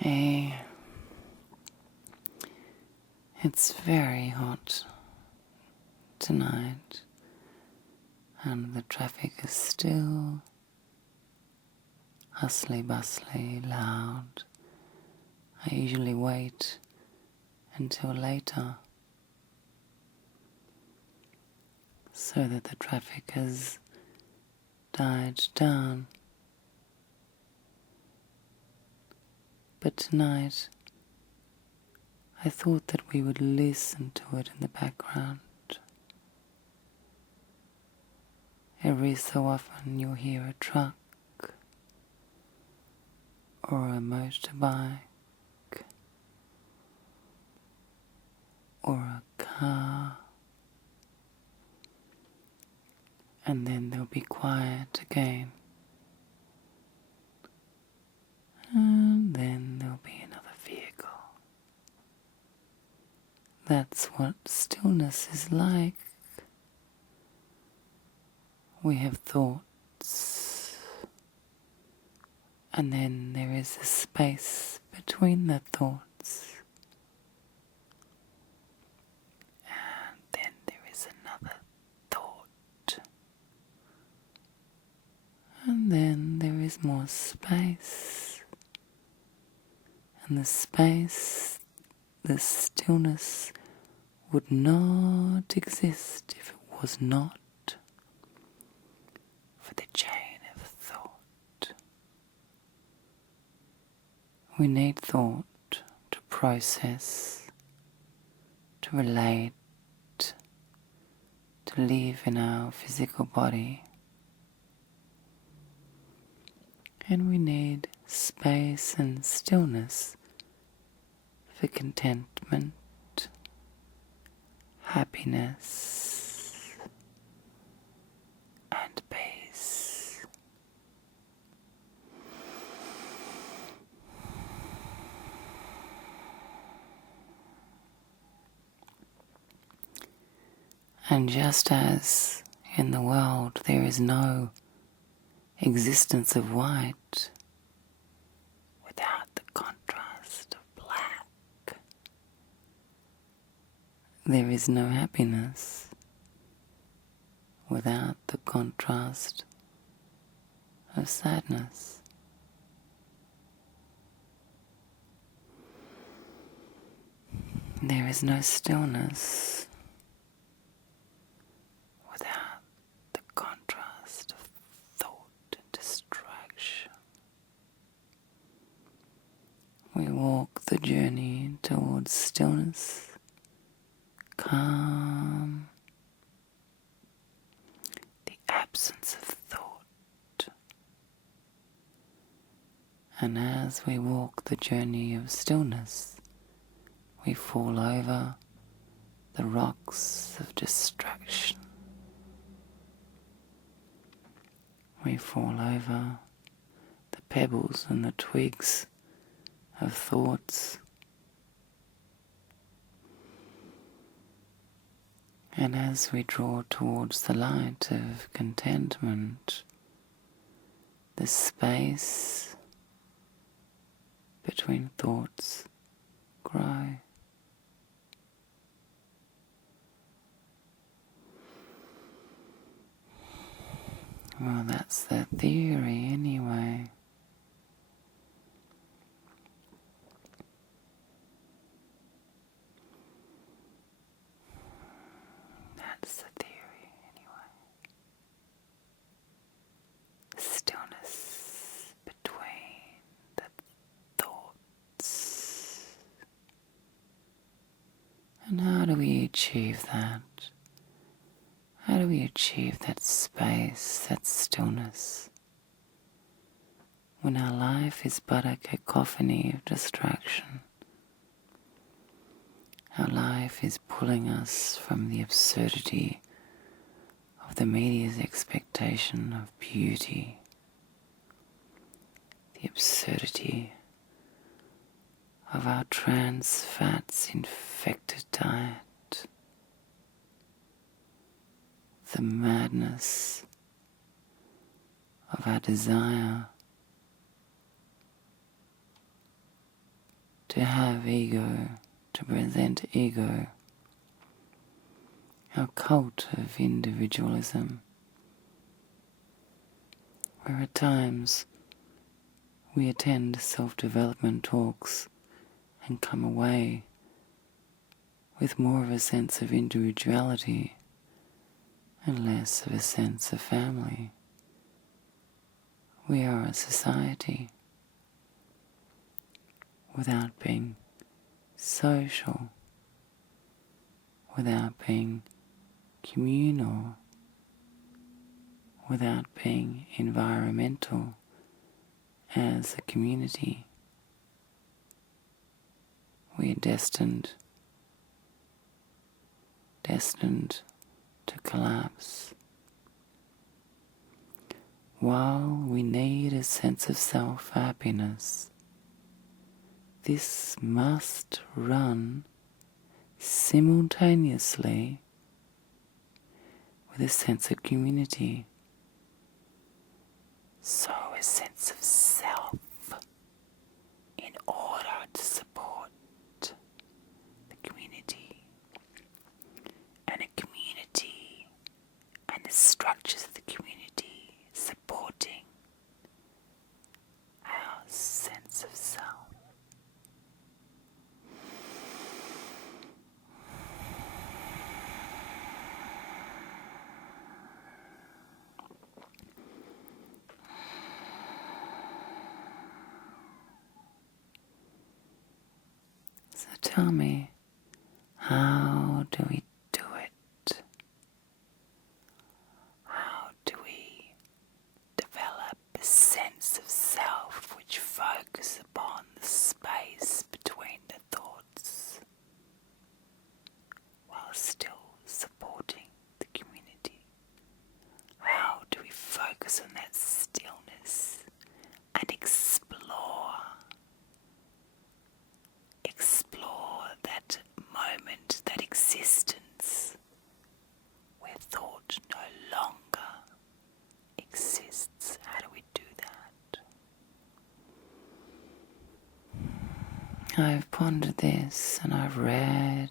Hey, it's very hot tonight and the traffic is still hustly bustly, loud. I usually wait until later so that the traffic has died down. But tonight I thought that we would listen to it in the background. Every so often you'll hear a truck or a motorbike or a car, and then they'll be quiet again, and then there'll be another vehicle. That's what stillness is like. We have thoughts, and then there is a space between the thoughts, and then there is another thought, and then there is more space, and the space, the stillness would not exist if it was not for the chain of thought. We need thought to process, to relate, to live in our physical body. And we need space and stillness for contentment, happiness, and peace. And just as in the world there is no existence of white without the contrast of black, there is no happiness without the contrast of sadness. There is no stillness without the contrast of thought and distraction. We walk the journey towards stillness, calm, the absence of thought. And as we walk the journey of stillness, we fall over the rocks of distraction. We fall over the pebbles and the twigs of thoughts. And as we draw towards the light of contentment, the space between thoughts grow. Well, that's the theory anyway. That's the theory anyway. Stillness between the thoughts. And how do we achieve that? How do we achieve that space, that stillness, when our life is but a cacophony of distraction? Our life is pulling us from the absurdity of the media's expectation of beauty, the absurdity of our trans fats infected diet, the madness of our desire to have ego, to present ego, our cult of individualism, where at times we attend self-development talks and come away with more of a sense of individuality and less of a sense of family. We are a society without being social, without being communal, without being environmental as a community. We are destined to collapse. While we need a sense of self-happiness, this must run simultaneously with a sense of community. So a sense of self in order to support the community, and a community and the structures of the community supporting our sense of self. So tell me, how do we do it? How do we develop a sense of self which focuses upon the space between the thoughts while still supporting the community? How do we focus on that stillness and explore that moment, that existence where thought no longer exists? How do we do that? I've pondered this, and I've read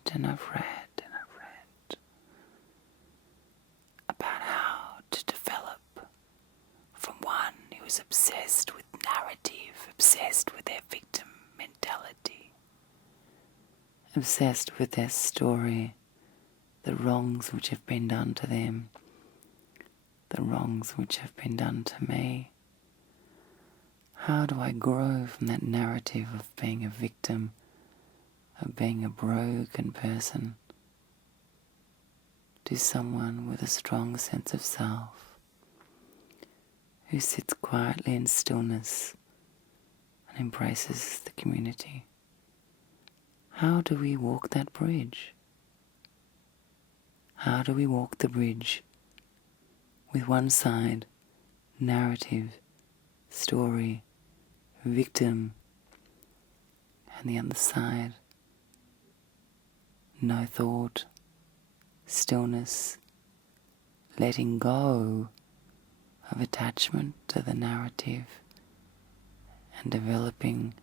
about how to develop from one who is obsessed with narrative, obsessed with their victim mentality, obsessed with their story, the wrongs which have been done to them, the wrongs which have been done to me. How do I grow from that narrative of being a victim, of being a broken person, to someone with a strong sense of self, who sits quietly in stillness and embraces the community? How do we walk that bridge? How do we walk the bridge with one side, narrative, story, victim, and the other side, no thought, stillness, letting go of attachment to the narrative and developing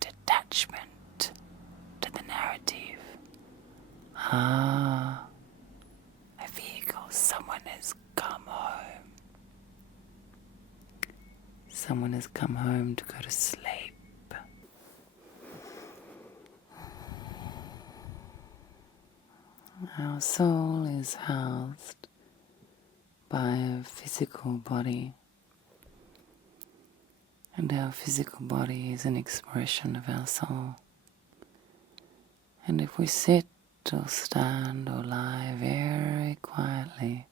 detachment to the narrative? A vehicle, someone has come home. Someone has come home to go to sleep. Our soul is housed by a physical body, and our physical body is an expression of our soul. And if we sit or stand or lie very quietly,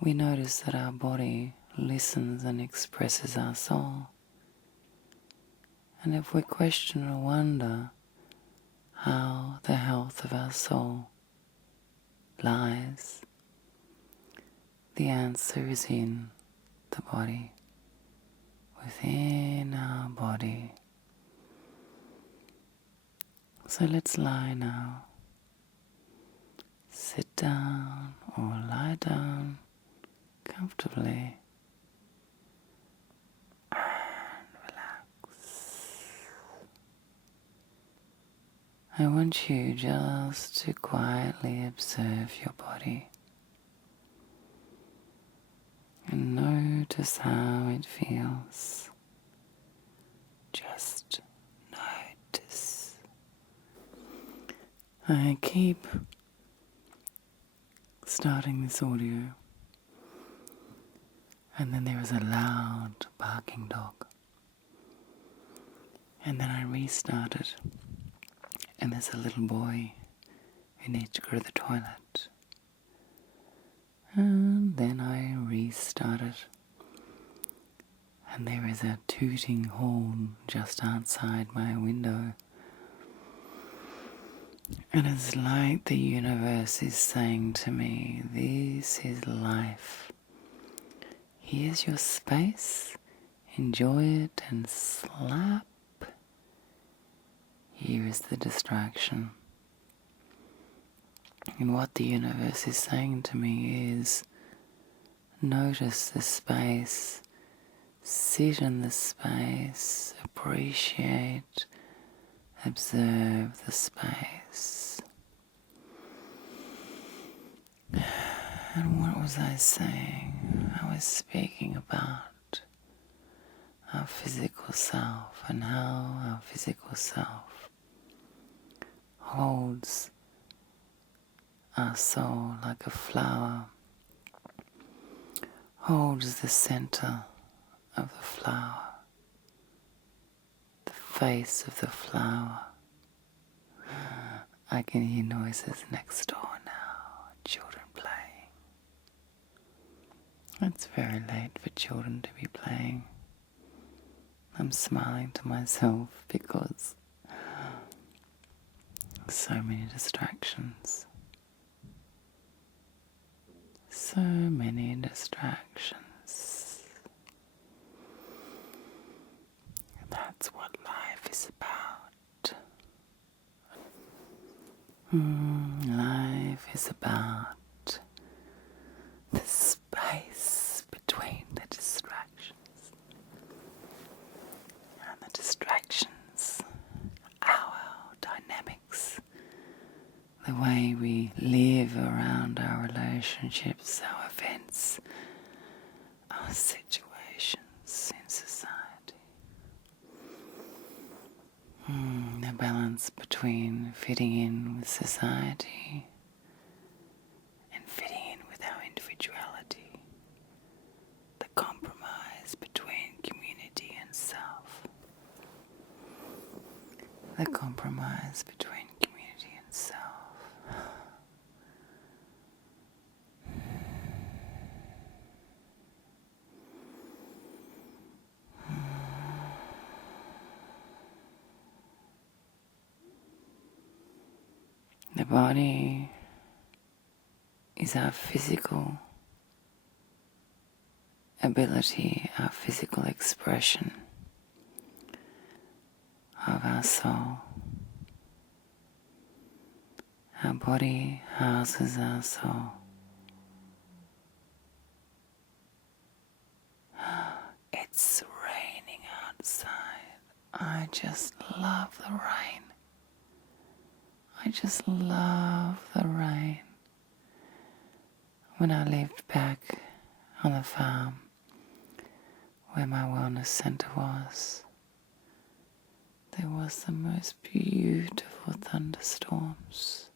we notice that our body listens and expresses our soul. And if we question or wonder how the health of our soul lies, the answer is in the body, within our body. So let's lie now. Sit down or lie down comfortably and relax. I want you just to quietly observe your body and notice how it feels. Just notice. I keep starting this audio, and then there is a loud barking dog. And then I restart it, and there's a little boy who needs to go to the toilet. And then I restart it, and there is a tooting horn just outside my window. And it's like the universe is saying to me, this is life. Here's your space, enjoy it and slap. Here is the distraction. And what the universe is saying to me is, notice the space, sit in the space, appreciate, observe the space. And what was I saying? I was speaking about our physical self and how our physical self holds our soul like a flower, holds the center of the flower, the face of the flower. I can hear noises next door now, children playing. It's very late for children to be playing. I'm smiling to myself because so many distractions. So many distractions. That's what life is about. Life is about the space between the distractions. And the distractions, our dynamics, the way we live around our relationships, our events, our situations in society. The balance between fitting in with society and fitting in with our individuality. The compromise between community and self. The compromise between community and self. The body is our physical ability, our physical expression of our soul. Our body houses our soul. It's raining outside. I just love the rain. I just love the rain. When I lived back on the farm where my wellness centre was, there was the most beautiful thunderstorms.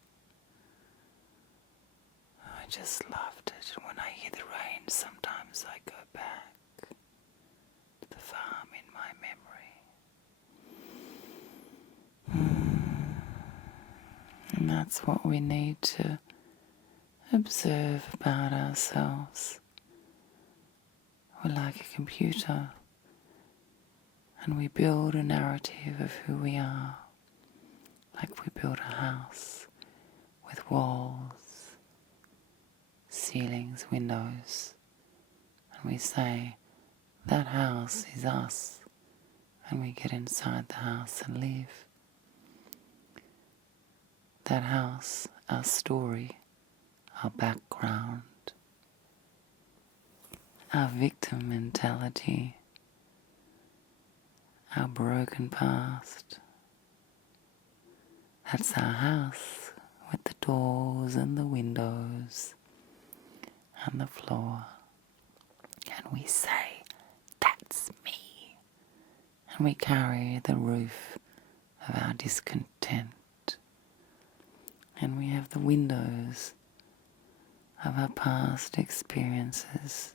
I just loved it. And when I hear the rain, sometimes I go back to the farm in my memory. And that's what we need to observe about ourselves. We're like a computer, and we build a narrative of who we are, like we build a house with walls, ceilings, windows, and we say, that house is us, and we get inside the house and live. That house, our story, our background, our victim mentality, our broken past, That's our house with the doors and the windows and the floor. And we say, that's me. And we carry the roof of our discontent. And we have the windows of our past experiences.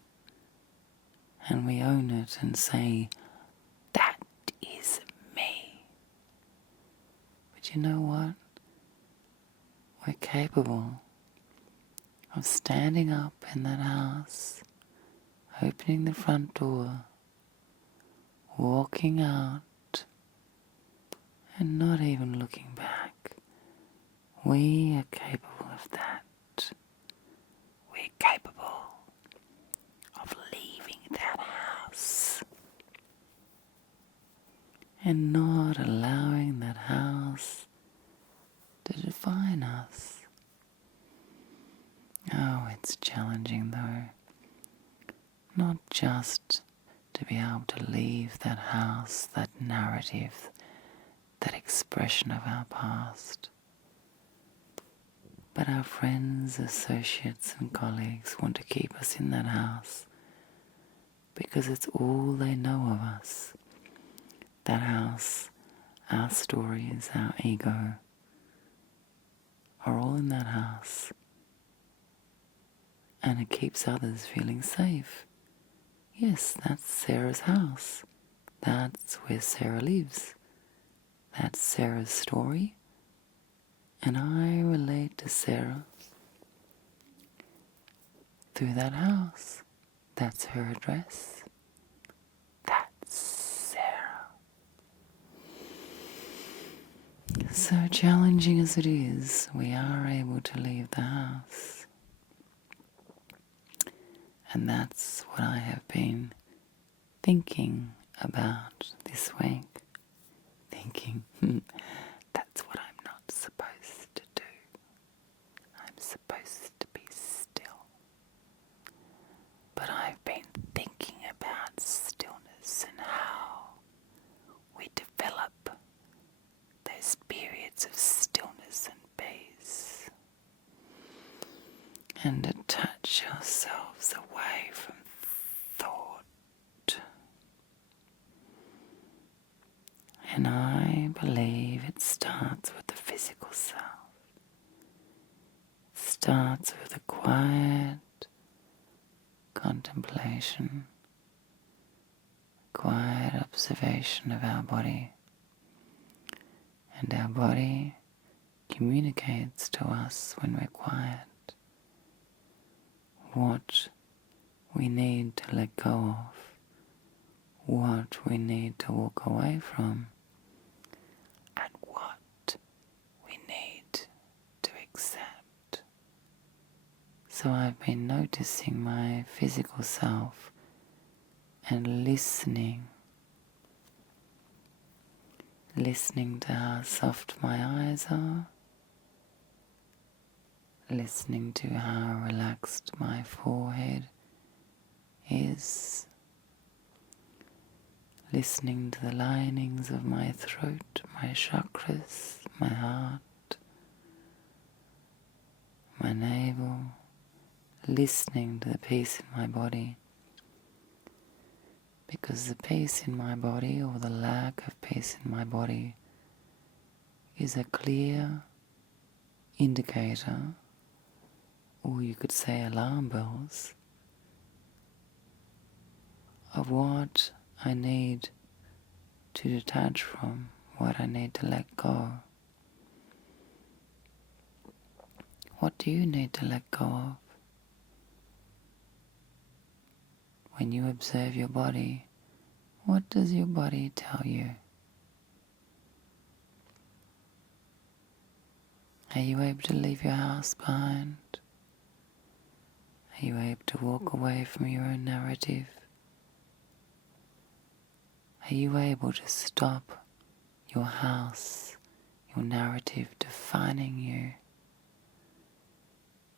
And we own it and say, that is me. But you know what? We're capable of standing up in that house, opening the front door, walking out, and not even looking back. We are capable of that. We're capable of leaving that house and not allowing that house to define us. Oh, it's challenging though. Not just to be able to leave that house, that narrative, that expression of our past. But our friends, associates and colleagues want to keep us in that house because it's all they know of us. That house, our stories, our ego are all in that house. And it keeps others feeling safe. Yes, that's Sarah's house. That's where Sarah lives. That's Sarah's story. And I relate to Sarah through that house. That's her address. That's Sarah. So challenging as it is, we are able to leave the house. And that's what I have been thinking about this week. Thinking, that's what I'm not supposed to do. I'm supposed to be still. But I've been thinking about stillness and how we develop those periods of stillness and peace and detach ourselves away from thought. And I believe it starts with the physical self. It starts with a quiet contemplation, quiet observation of our body. And our body communicates to us when we're quiet what we need to let go of, what we need to walk away from, and what we need to accept. So I've been noticing my physical self and listening to how soft my eyes are, listening to how relaxed my forehead is, listening to the linings of my throat, my chakras, my heart, my navel, listening to the peace in my body. Because the peace in my body, or the lack of peace in my body, is a clear indicator, or you could say alarm bells, of what I need to detach from, what I need to let go. What do you need to let go of? When you observe your body, what does your body tell you? Are you able to leave your house behind? Are you able to walk away from your own narrative? Are you able to stop your house, your narrative defining you?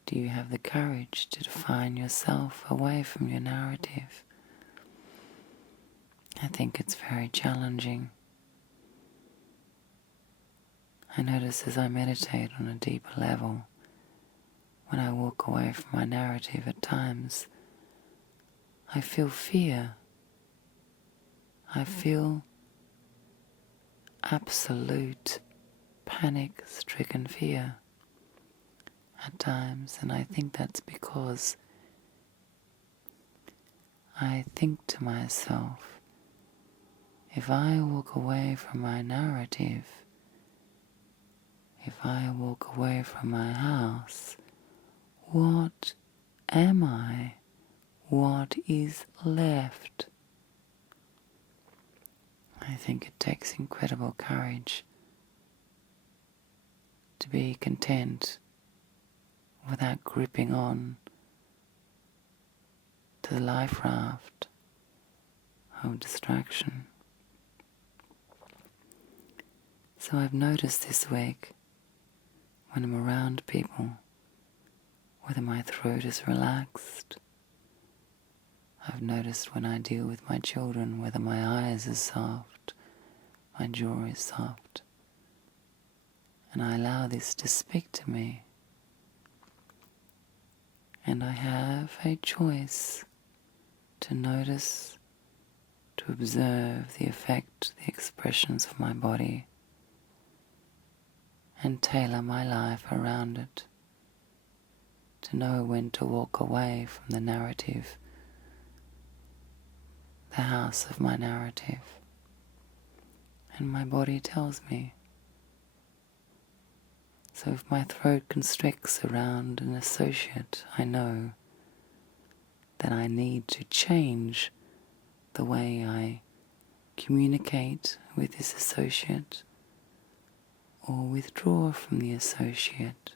Do you have the courage to define yourself away from your narrative? I think it's very challenging. I notice as I meditate on a deeper level, when I walk away from my narrative at times, I feel fear. I feel absolute panic-stricken fear at times, and I think that's because I think to myself, if I walk away from my narrative, if I walk away from my house, what am I? What is left? I think it takes incredible courage to be content without gripping on to the life raft of distraction. So I've noticed this week, when I'm around people, whether my throat is relaxed. I've noticed when I deal with my children, whether my eyes are soft, my jaw is soft. And I allow this to speak to me. And I have a choice to notice, to observe the effect, the expressions of my body, and tailor my life around it, to know when to walk away from the narrative, the house of my narrative. And my body tells me. So if my throat constricts around an associate, I know that I need to change the way I communicate with this associate or withdraw from the associate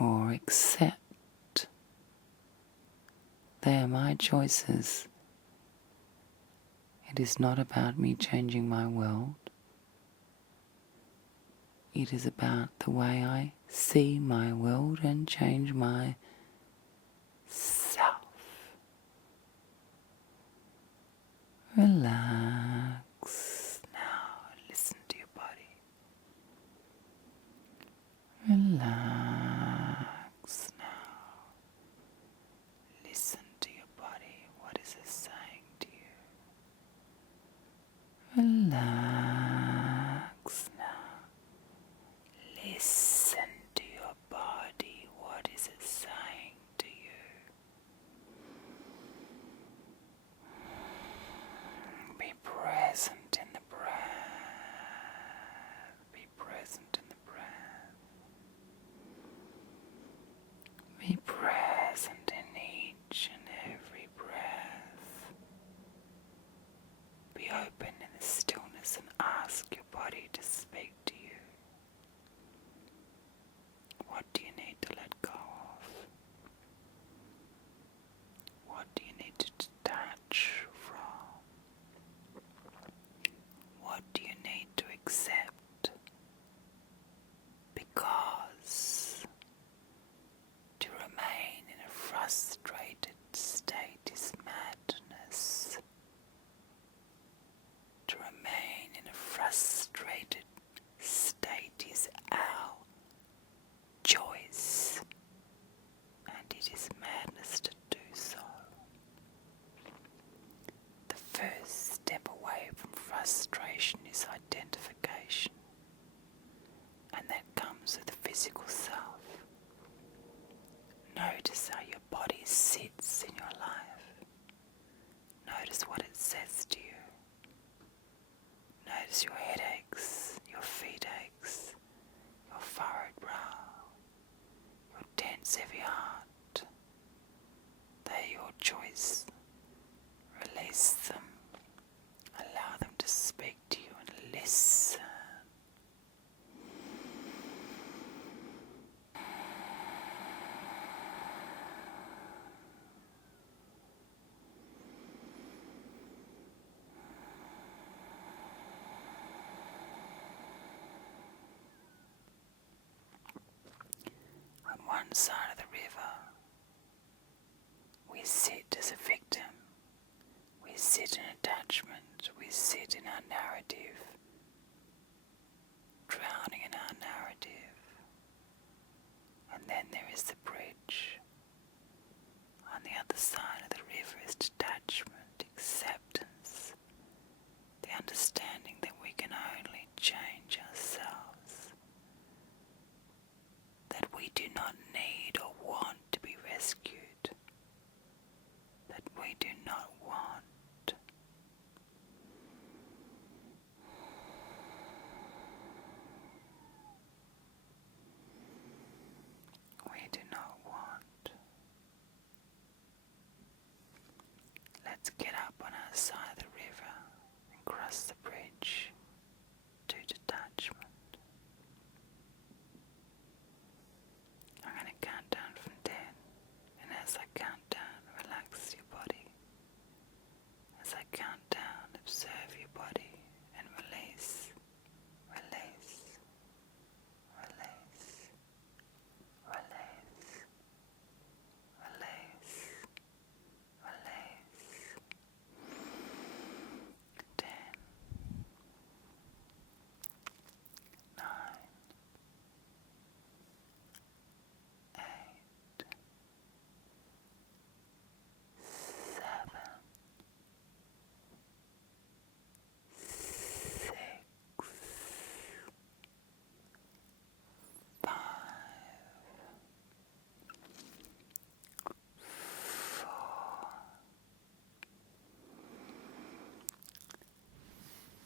or accept. They are my choices. It is not about me changing my world. It is about the way I see my world and change myself. Relax now. Listen to your body. Relax now. Listen to your body. What is it saying to you? Relax now. Listen to your body. What is it saying to you? Be present in the breath. Be present in the breath. Be present in each and every breath. Be open in the stillness and ask your body to speak to you. What do you need to let go of? What do you need to detach from? What do you need to accept? Because to remain in a frustrated state is madness. To remain in a frustrated state is our choice, and it is madness to do so. The first step away from frustration is identification, and that comes with the physical self. Notice how your body sits in your life. Notice what it says to you. Notice your head aches, your feet aches, your furrowed brow, your tense heavy heart. They're your choice. Release them. Allow them to speak to you and listen. On one side of the river, we sit as a victim. We sit in attachment. We sit in our narrative. drowning in our narrative. And then there is the bridge. On the other side of the river is detachment, acceptance, the understanding that we can only change ourselves, that we do not need or want to be rescued, that we do not want. We do not want. Let's get up on our side of the river and cross the bridge to detachment. I'm going to count down from 10, and as I count down, relax your body. As I count down, observe your body and release, release, release, release, release, release. 10, 9, 8, 7, 6, 5, 4,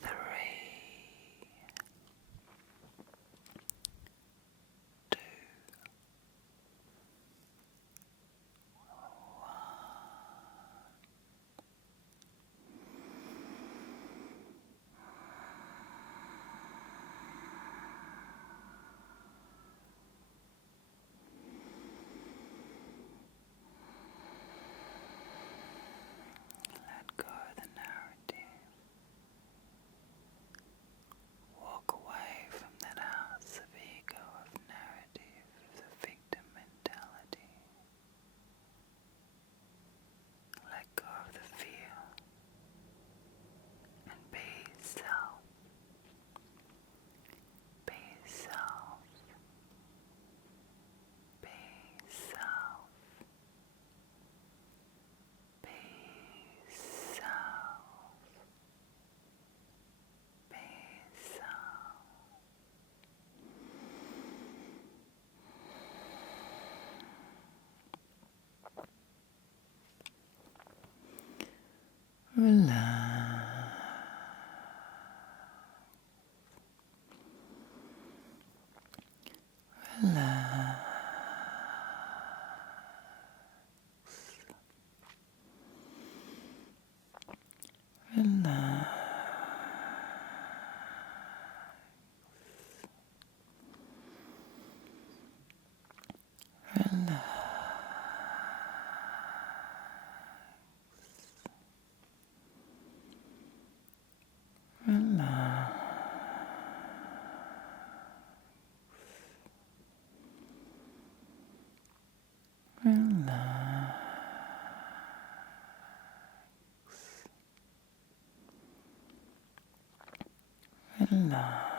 3, 2, 1. Let go of the narrative. Walk away from that house of ego, of narrative, the victim mentality. Let go of the fear and be self. Be self. Be self. Be self. Be self. Relax. Relax. Relax. Relax. Relax. Relax. Relax.